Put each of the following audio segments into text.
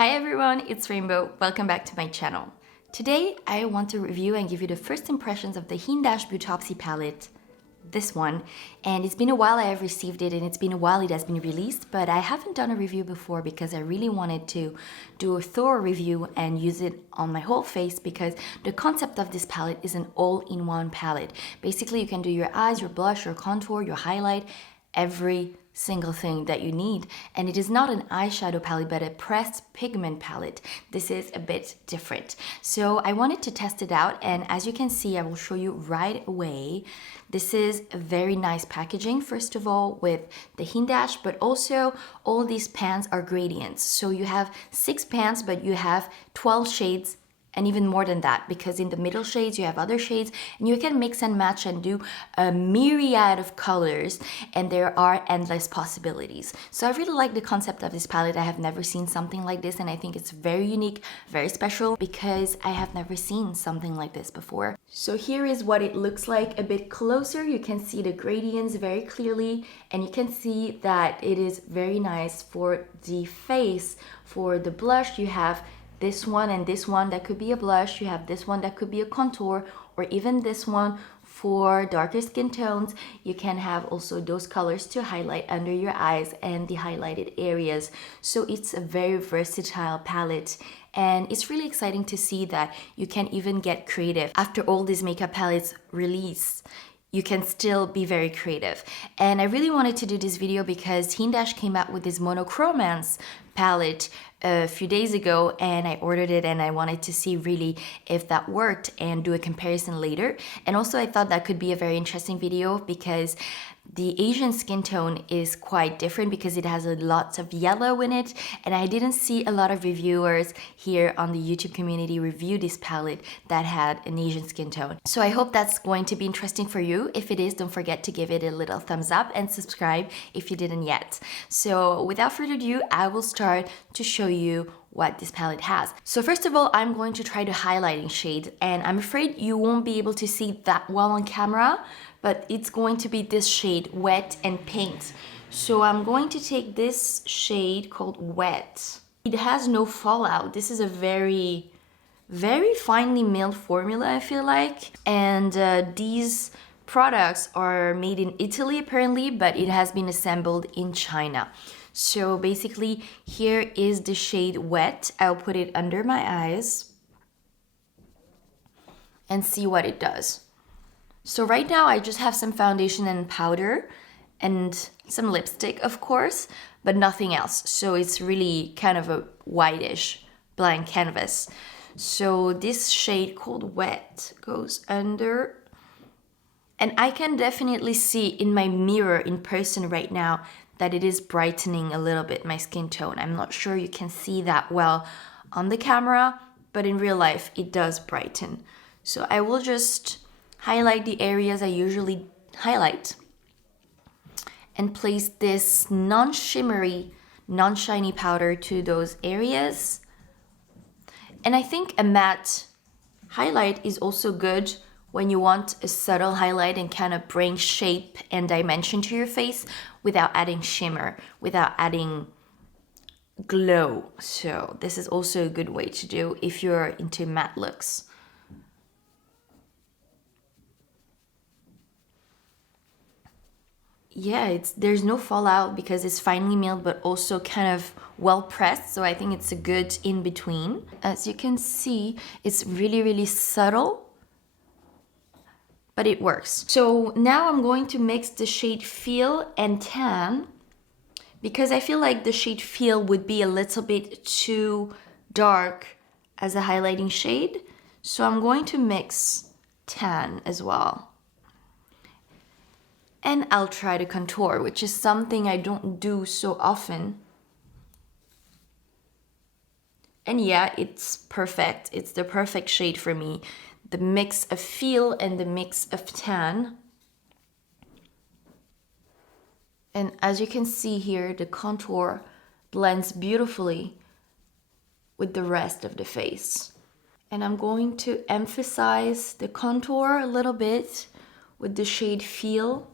Hi everyone, it's Rainbow. Welcome back to my channel. Today I want to review and give you the first impressions of the Hindash Beautopsy palette, this one. And it's been a while I have received it and it's been a while it has been released, but I haven't done a review before because I really wanted to do a thorough review and use it on my whole face because the concept of this palette is an all-in-one palette. Basically you can do your eyes, your blush, your contour, your highlight, every single thing that you need. And it is not an eyeshadow palette but a pressed pigment palette. This is a bit different, so I wanted to test it out, and as you can see I will show you right away. This is a very nice packaging, first of all, with the Hindash, but also all these pans are gradients, so you have 6 pans but you have 12 shades and even more than that, because in the middle shades you have other shades and you can mix and match and do a myriad of colors, and there are endless possibilities. So I really like the concept of this palette. I have never seen something like this and I think it's very unique, very special, because I have never seen something like this before. So here is what it looks like a bit closer. You can see the gradients very clearly and you can see that it is very nice for the face. For the blush you have this one and this one that could be a blush, you have this one that could be a contour, or even this one for darker skin tones. You can have also those colors to highlight under your eyes and the highlighted areas. So it's a very versatile palette and it's really exciting to see that you can even get creative. After all these makeup palettes release, you can still be very creative. And I really wanted to do this video because Hindash came out with this monochromance palette a few days ago and I ordered it and I wanted to see really if that worked and do a comparison later. And also I thought that could be a very interesting video because the Asian skin tone is quite different because it has a lot of yellow in it, and I didn't see a lot of reviewers here on the YouTube community review this palette that had an Asian skin tone. So I hope that's going to be interesting for you. If it is, don't forget to give it a little thumbs up and subscribe if you didn't yet. So without further ado, I will start to show you what this palette has. So first of all, I'm going to try the highlighting shade, and I'm afraid you won't be able to see that well on camera, but it's going to be this shade, Wet and Paint. So I'm going to take this shade called Wet. It has no fallout. This is a very finely milled formula, I feel like. And these products are made in Italy apparently, but it has been assembled in China. So basically here is the shade Wet. I'll put it under my eyes and see what it does. So right now I just have some foundation and powder and some lipstick, of course, but nothing else. So it's really kind of a whitish blank canvas. So this shade called Wet goes under, and I can definitely see in my mirror in person right now that it is brightening a little bit my skin tone. I'm not sure you can see that well on the camera, but in real life it does brighten. So I will just highlight the areas I usually highlight and place this non-shimmery, non-shiny powder to those areas. And I think a matte highlight is also good when you want a subtle highlight and kind of bring shape and dimension to your face without adding shimmer, without adding glow. So this is also a good way to do if you're into matte looks. Yeah, there's no fallout because it's finely milled but also kind of well pressed, so I think it's a good in between. As you can see, it's really subtle, but it works. So now I'm going to mix the shade Feel and Tan because I feel like the shade Feel would be a little bit too dark as a highlighting shade. So I'm going to mix Tan as well. And I'll try to contour, which is something I don't do so often. And yeah, it's perfect. It's the perfect shade for me. The mix of Feel and the mix of Tan. And as you can see here, the contour blends beautifully with the rest of the face. And I'm going to emphasize the contour a little bit with the shade Feel,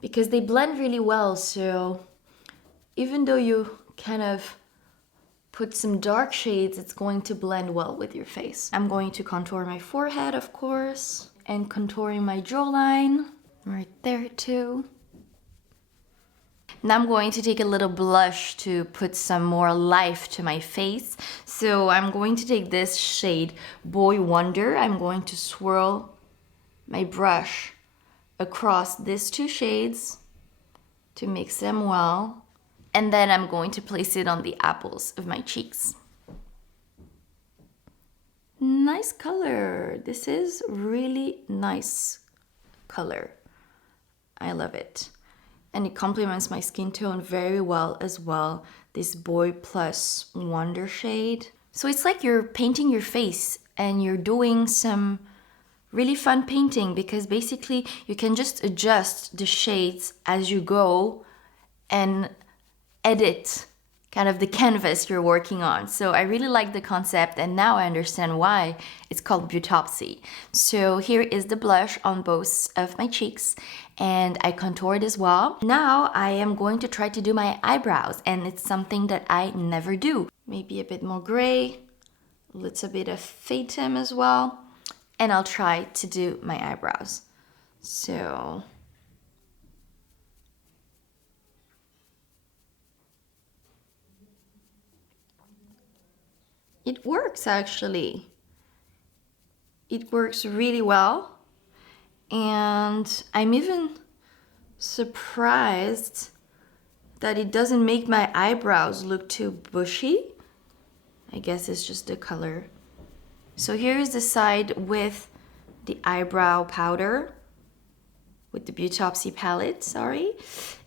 because they blend really well. So even though you kind of put some dark shades, it's going to blend well with your face. I'm going to contour my forehead, of course, and contouring my jawline right there too. Now I'm going to take a little blush to put some more life to my face. So I'm going to take this shade, Boy Wonder. I'm going to swirl my brush across these two shades to mix them well. And then I'm going to place it on the apples of my cheeks. Nice color. This is really nice color. I love it. And it complements my skin tone very well as well. This Boy Plus Wonder shade. So it's like you're painting your face and you're doing some really fun painting, because basically you can just adjust the shades as you go and edit kind of the canvas you're working on. So I really like the concept, and now I understand why it's called Beautopsy. So here is the blush on both of my cheeks, and I contoured as well. Now I am going to try to do my eyebrows, and it's something that I never do. Maybe a bit more gray, a little bit of fatum as well, and I'll try to do my eyebrows. So it works actually. It works really well. And I'm even surprised that it doesn't make my eyebrows look too bushy. I guess it's just the color. So here's the side with the eyebrow powder, with the Beautopsy palette, sorry.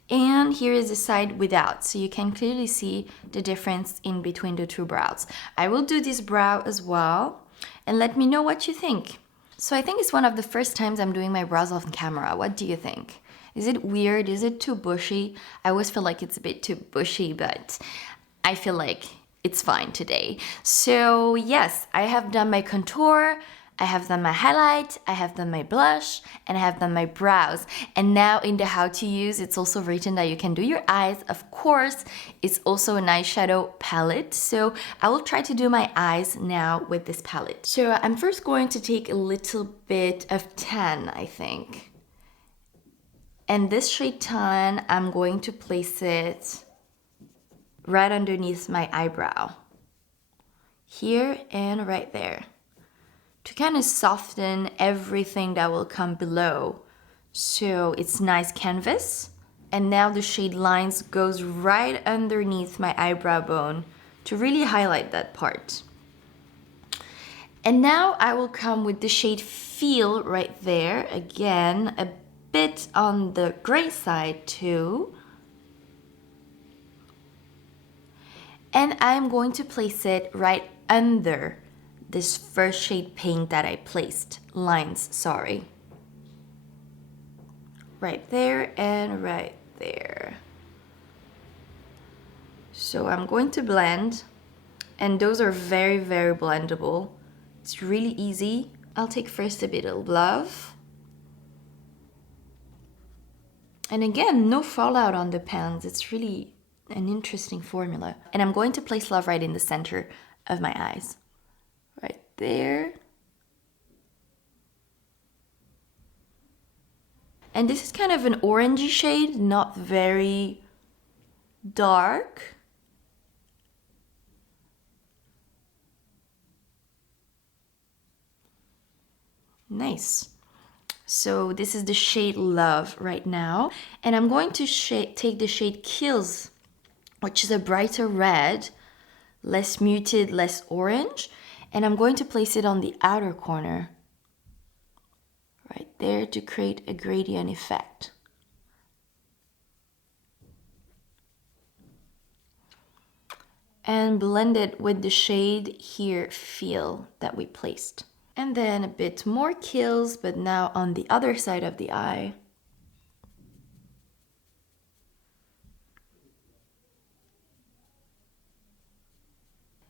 And here is the side without, so you can clearly see the difference in between the two brows. I will do this brow as well, and let me know what you think. So I think it's one of the first times I'm doing my brows on camera. What do you think? Is it weird? Is it too bushy? I always feel like it's a bit too bushy, but I feel like it's fine today. So yes, I have done my contour, I have done my highlight, I have done my blush, and I have done my brows. And now in the how to use, it's also written that you can do your eyes. Of course, it's also an eyeshadow palette. So I will try to do my eyes now with this palette. So I'm first going to take a little bit of tan, I think. And this shade tan, I'm going to place it right underneath my eyebrow. Here and right there, to kind of soften everything that will come below. So it's nice canvas. And now the shade Lines goes right underneath my eyebrow bone to really highlight that part. And now I will come with the shade Feel right there. Again, a bit on the gray side too. And I'm going to place it right under this first shade Pink that I placed. Lines, sorry. Right there and right there. So I'm going to blend, and those are very, very blendable. It's really easy. I'll take first a bit of Love. And again, no fallout on the pans. It's really an interesting formula. And I'm going to place Love right in the center of my eyes. Right there. And this is kind of an orangey shade, not very dark. Nice. So this is the shade Love right now. And I'm going to take the shade Kills, which is a brighter red, less muted, less orange. And I'm going to place it on the outer corner, right there, to create a gradient effect. And blend it with the shade here, Feel, that we placed. And then a bit more Kills, but now on the other side of the eye.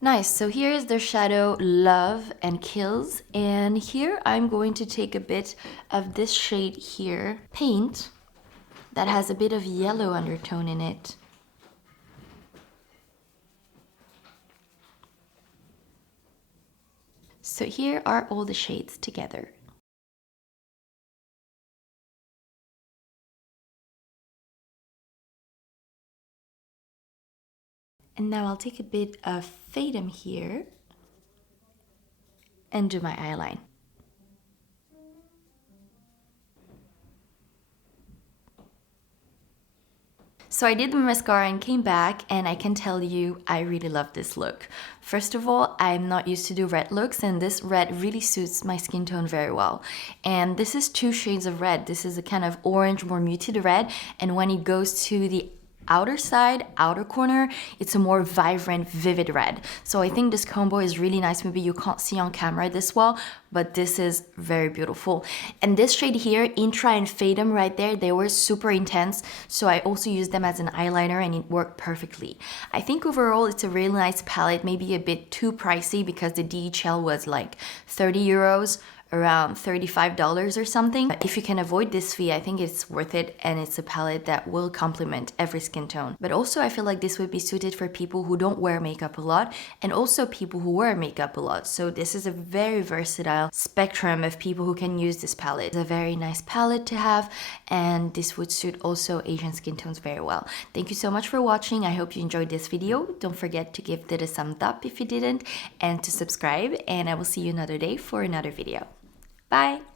Nice, so here is the shadow Love and Kills, and here I'm going to take a bit of this shade here, Paint, that has a bit of yellow undertone in it. So here are all the shades together. And now I'll take a bit of Fatum here and do my eyeline. So I did the mascara and came back, and I can tell you I really love this look. First of all, I'm not used to do red looks, and this red really suits my skin tone very well. And this is 2 shades of red. This is a kind of orange, more muted red, and when it goes to the outer side, outer corner, it's a more vibrant, vivid red. So I think this combo is really nice. Maybe you can't see on camera this well, but this is very beautiful. And this shade here, Intra and Fatum right there, they were super intense. So I also used them as an eyeliner and it worked perfectly. I think overall it's a really nice palette, maybe a bit too pricey because the DHL was like 30 euros. Around $35 or something. If you can avoid this fee, I think it's worth it, and it's a palette that will complement every skin tone. But also I feel like this would be suited for people who don't wear makeup a lot, and also people who wear makeup a lot. So this is a very versatile spectrum of people who can use this palette. It's a very nice palette to have, and this would suit also Asian skin tones very well. Thank you so much for watching. I hope you enjoyed this video. Don't forget to give it a thumbs up if you didn't, and to subscribe, and I will see you another day for another video. Bye!